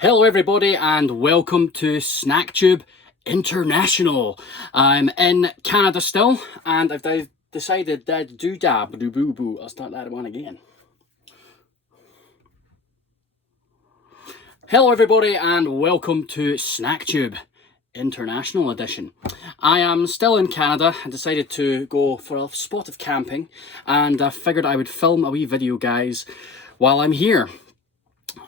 Hello everybody and welcome to SnackTube International. I'm in Canada still and I've decided that do-dab-do-boo-boo. I'll start that one again. Hello everybody and welcome to SnackTube International Edition. I am still in Canada and decided to go for a spot of camping, and I figured I would film a wee video, guys, while I'm here.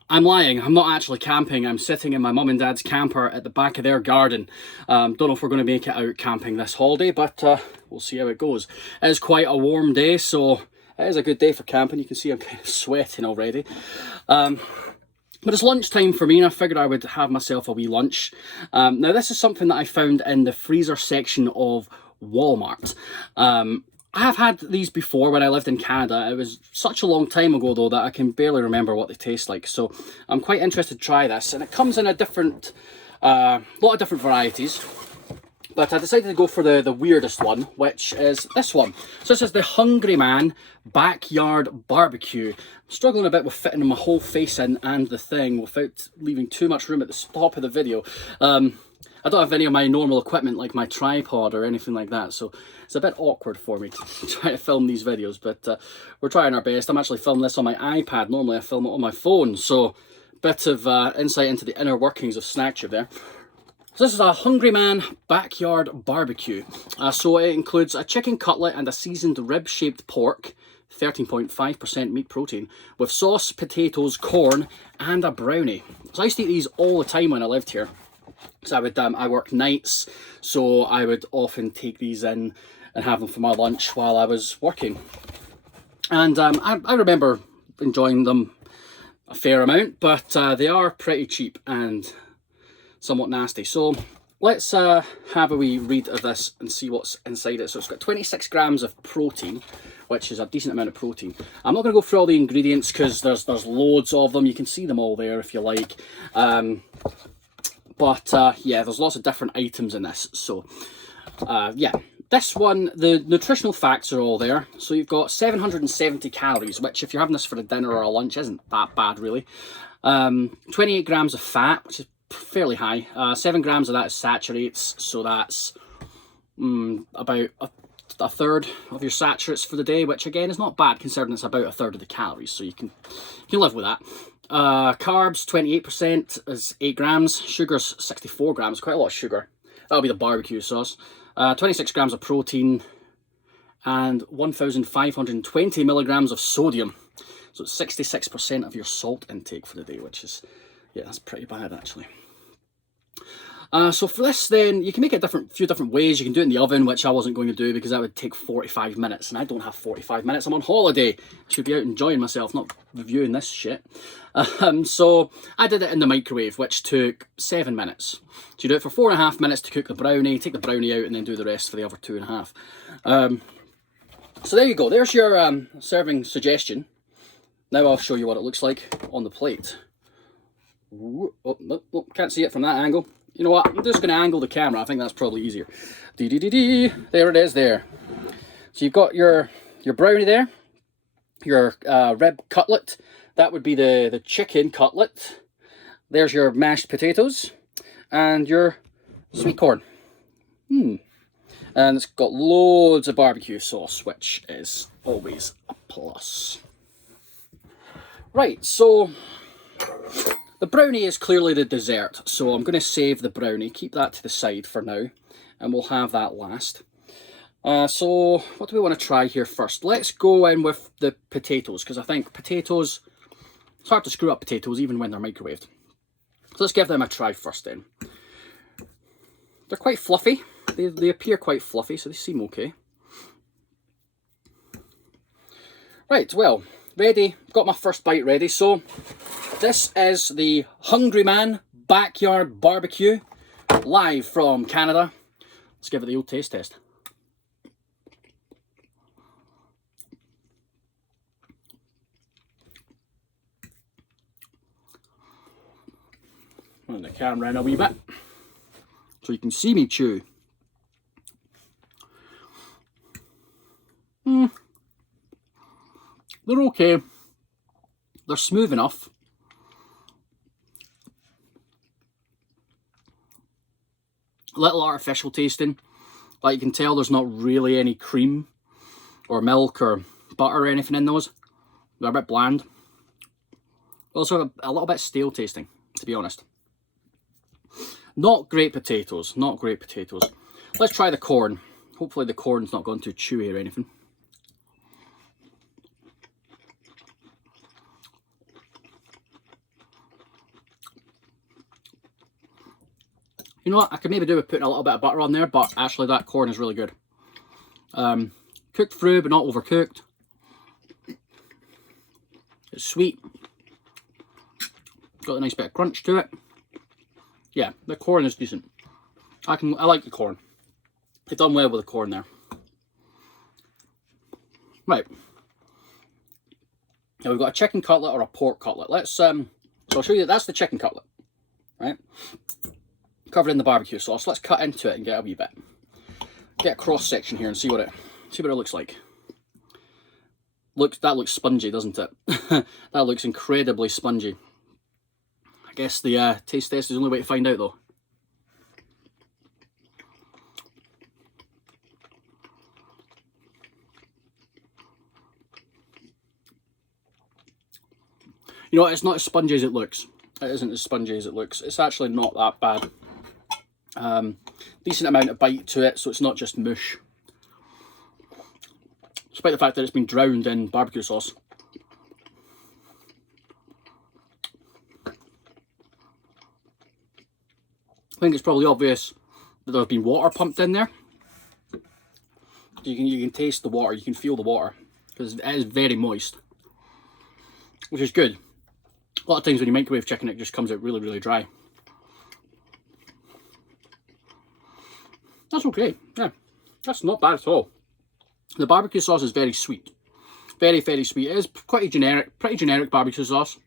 I'm lying, I'm not actually camping. I'm sitting in my mum and dad's camper at the back of their garden. Don't know if we're going to make it out camping this holiday, but we'll see how it goes. It is quite a warm day, so it is a good day for camping. You can see I'm kind of sweating already. But it's lunchtime for me, and I figured I would have myself a wee lunch. Now, this is something that I found in the freezer section of Walmart. I have had these before when I lived in Canada. It was such a long time ago, though, that I can barely remember what they taste like. So I'm quite interested to try this. And it comes in a different, lot of different varieties. But I decided to go for the weirdest one, which is this one. So this is the Hungry Man Backyard Barbecue. I'm struggling a bit with fitting my whole face in and the thing without leaving too much room at the top of the video. I don't have any of my normal equipment like my tripod or anything like that, so it's a bit awkward for me to try to film these videos, but we're trying our best. I'm actually filming this on my iPad. Normally I film it on my phone, so a bit of insight into the inner workings of SnackTube there. So this is a Hungry Man Backyard Barbecue. So it includes a chicken cutlet and a seasoned rib-shaped pork, 13.5% meat protein, with sauce, potatoes, corn, and a brownie. So I used to eat these all the time when I lived here. So I worked nights, so I would often take these in and have them for my lunch while I was working. And I remember enjoying them a fair amount, but they are pretty cheap and somewhat nasty. So let's have a wee read of this and see what's inside it. So it's got 26 grams of protein, which is a decent amount of protein. I'm not going to go through all the ingredients because there's loads of them. You can see them all there if you like. But yeah, there's lots of different items in this. So yeah, this one, the nutritional facts are all there. So you've got 770 calories, which if you're having this for a dinner or a lunch isn't that bad really. 28 grams of fat, which is fairly high. 7 grams of that is saturates, so that's about a third of your saturates for the day, which again is not bad considering it's about a third of the calories, so you can live with that. Carbs, 28% is 8 grams. Sugar's 64 grams, quite a lot of sugar. That'll be the barbecue sauce. 26 grams of protein and 1,520 milligrams of sodium. So it's 66% of your salt intake for the day, which is, yeah, that's pretty bad actually. So for this then, you can make it a few different ways. You can do it in the oven, which I wasn't going to do because that would take 45 minutes, and I don't have 45 minutes. I'm on holiday. I should be out enjoying myself, not reviewing this shit. So I did it in the microwave, which took 7 minutes. So you do it for 4.5 minutes to cook the brownie, take the brownie out, and then do the rest for the other 2.5. So there you go. There's your serving suggestion. Now I'll show you what it looks like on the plate. Ooh, oh, no, can't see it from that angle. You know what, I'm just going to angle the camera. I think that's probably easier. There it is there. So you've got your brownie there, your rib cutlet. That would be the chicken cutlet. There's your mashed potatoes and your sweet corn. And it's got loads of barbecue sauce, which is always a plus. Right, so the brownie is clearly the dessert, so I'm going to save the brownie, keep that to the side for now, and we'll have that last. So what do we want to try here first? Let's go in with the potatoes, because I think potatoes, it's hard to screw up potatoes even when they're microwaved. So let's give them a try first then. They're quite fluffy, they appear quite fluffy, so they seem okay. Right, well, ready, got my first bite ready, so this is the Hungry Man Backyard Barbecue, live from Canada. Let's give it the old taste test. Turn the camera in a wee bit so you can see me chew. They're okay. They're smooth enough. A little artificial tasting. Like you can tell there's not really any cream or milk or butter or anything in those. They're a bit bland. Also a little bit stale tasting, to be honest. Not great potatoes, not great potatoes. Let's try the corn. Hopefully the corn's not gone too chewy or anything. You know what, I could maybe do with putting a little bit of butter on there, but actually that corn is really good. Cooked through, but not overcooked. It's sweet. Got a nice bit of crunch to it. Yeah, the corn is decent. I like the corn. They've done well with the corn there. Right. Now we've got a chicken cutlet or a pork cutlet. So I'll show you, that's the chicken cutlet, right? Covered in the barbecue sauce. Let's cut into it and get a wee bit. Get a cross section here and see what it looks like. That looks spongy, doesn't it? That looks incredibly spongy. I guess the taste test is the only way to find out though. You know what, it's not as spongy as it looks. It isn't as spongy as it looks. It's actually not that bad. Decent amount of bite to it, so it's not just mush. Despite the fact that it's been drowned in barbecue sauce. I think it's probably obvious that there's been water pumped in there. You can taste the water, you can feel the water, because it is very moist, which is good. A lot of times when you microwave chicken, it just comes out really, really dry. That's okay, yeah, that's not bad at all. The barbecue sauce is very sweet, very, very sweet. It is quite a pretty generic barbecue sauce.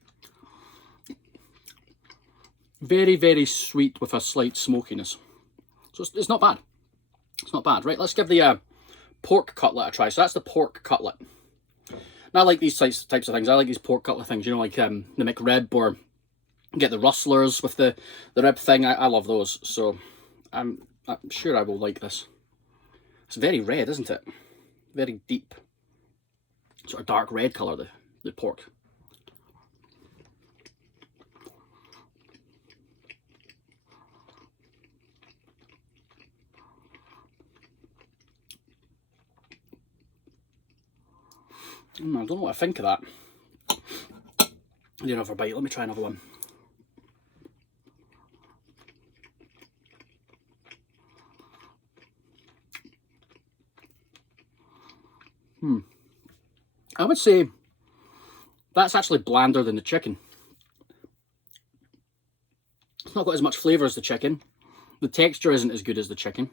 Very, very sweet with a slight smokiness. So it's not bad. It's not bad. Right, let's give the pork cutlet a try. So that's the pork cutlet. And I like these types of things. I like these pork cutlet things, you know, like the McRib, or get the rustlers with the rib thing. I love those. So I'm sure I will like this. It's very red, isn't it? Very deep, sort of dark red colour, the pork. I don't know what I think of that. I need another bite. Let me try another one. I would say that's actually blander than the chicken. It's not got as much flavour as the chicken. The texture isn't as good as the chicken.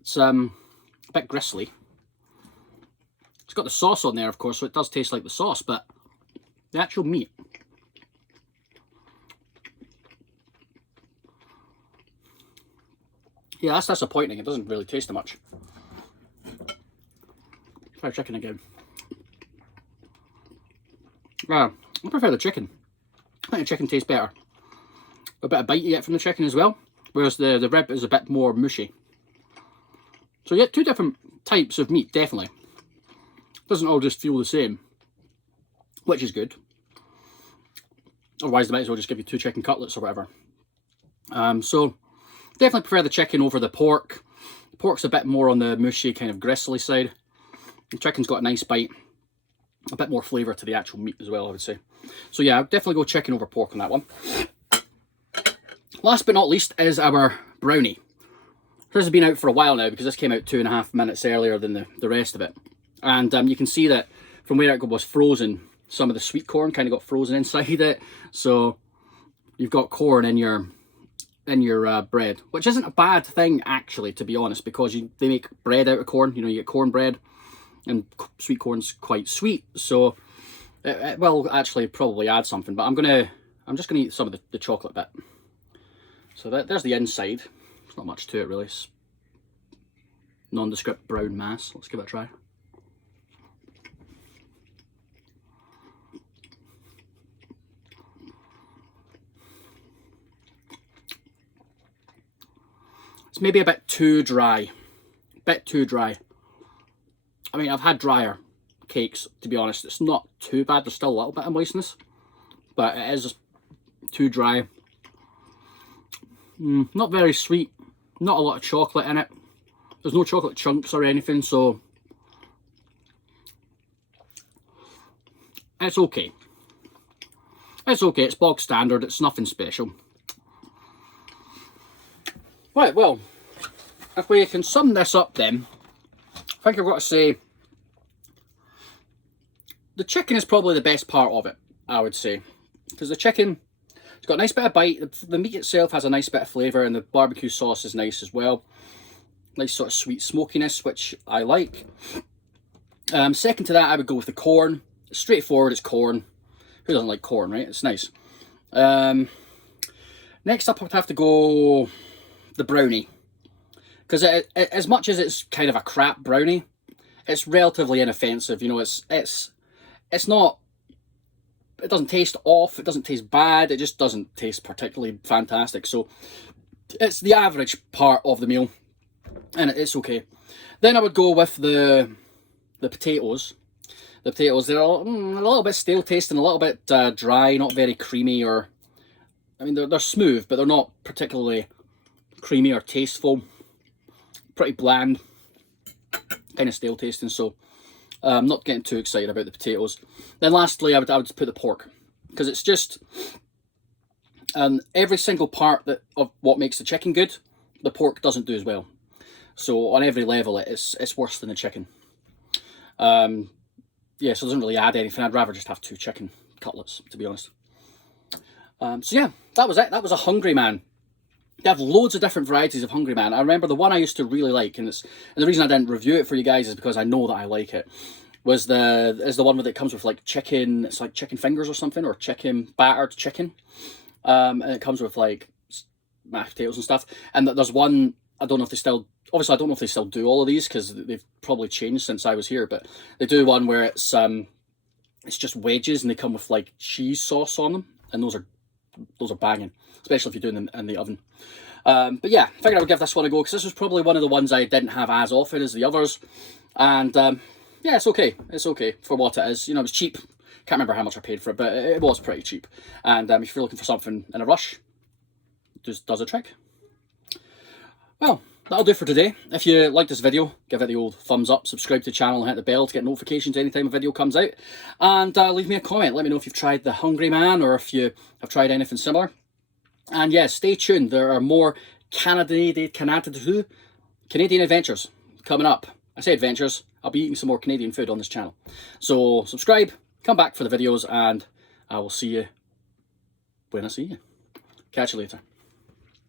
It's a bit gristly. It's got the sauce on there, of course, so it does taste like the sauce, but the actual meat, yeah, that's disappointing. It doesn't really taste much. Try chicken again. I prefer the chicken. I think the chicken tastes better. A bit of bite you get from the chicken as well, whereas the rib is a bit more mushy. So you get two different types of meat, definitely. Doesn't all just feel the same, which is good. Otherwise they might as well just give you two chicken cutlets or whatever. So definitely prefer the chicken over the pork. The pork's a bit more on the mushy, kind of gristly side. The chicken's got a nice bite. A bit more flavour to the actual meat as well, I would say. So yeah, I'd definitely go chicken over pork on that one. Last but not least is our brownie. This has been out for a while now because this came out 2.5 minutes earlier than the rest of it. And you can see that from where it was frozen, some of the sweet corn kind of got frozen inside it. So you've got corn in your bread, which isn't a bad thing actually, to be honest, because they make bread out of corn. You know, you get cornbread, and sweet corn's quite sweet, so it will actually probably add something. But I'm just gonna eat some of the chocolate bit. So there's the inside. There's not much to it really. It's nondescript brown mass. Let's give it a try. It's maybe a bit too dry. Bit too dry. I mean, I've had drier cakes, to be honest. It's not too bad. There's still a little bit of moistness, but it is too dry. Not very sweet. Not a lot of chocolate in it. There's no chocolate chunks or anything, so it's okay. It's okay. It's bog standard. It's nothing special. Right, well, if we can sum this up then, I think I've got to say the chicken is probably the best part of it, I would say. Because the chicken, it's got a nice bit of bite, the meat itself has a nice bit of flavour, and the barbecue sauce is nice as well. Nice sort of sweet smokiness, which I like. Second to that, I would go with the corn. It's straightforward, it's corn. Who doesn't like corn, right? It's nice. Next up, I would have to go the brownie. Because as much as it's kind of a crap brownie, it's relatively inoffensive. You know, it's not, it doesn't taste off, it doesn't taste bad, it just doesn't taste particularly fantastic. So it's the average part of the meal, and it's okay. Then I would go with the potatoes. The potatoes, they're a little bit stale tasting, a little bit dry, not very creamy, or, I mean, they're smooth, but they're not particularly creamy or tasteful. Pretty bland, kind of stale tasting, so I'm not getting too excited about the potatoes. Then lastly, I would put the pork, because it's just every single part of what makes the chicken good, the pork doesn't do as well. So on every level, it's worse than the chicken. Yeah, so it doesn't really add anything. I'd rather just have 2 chicken cutlets, to be honest. So yeah, that was it. That was a Hungry Man. They have loads of different varieties of Hungry Man. I remember the one I used to really like, and the reason I didn't review it for you guys is because I know that I like it, is the one where it comes with like chicken, it's like chicken fingers or something, or chicken, battered chicken. And it comes with like mashed potatoes and stuff. And there's one, I don't know if they still, obviously I don't know if they still do all of these, because they've probably changed since I was here, but they do one where it's just wedges, and they come with like cheese sauce on them, and those are banging, especially if you're doing them in the oven. But yeah, I figured I would give this one a go, because this was probably one of the ones I didn't have as often as the others. And yeah, it's okay. It's okay for what it is. You know, it was cheap. Can't remember how much I paid for it, but it was pretty cheap. And if you're looking for something in a rush, it just does a trick. Well, that'll do for today. If you like this video, give it the old thumbs up, subscribe to the channel, and hit the bell to get notifications anytime a video comes out. And leave me a comment. Let me know if you've tried the Hungry Man, or if you have tried anything similar. And yeah, stay tuned. There are more Canadian adventures coming up. I say adventures. I'll be eating some more Canadian food on this channel. So subscribe, come back for the videos, and I will see you when I see you. Catch you later.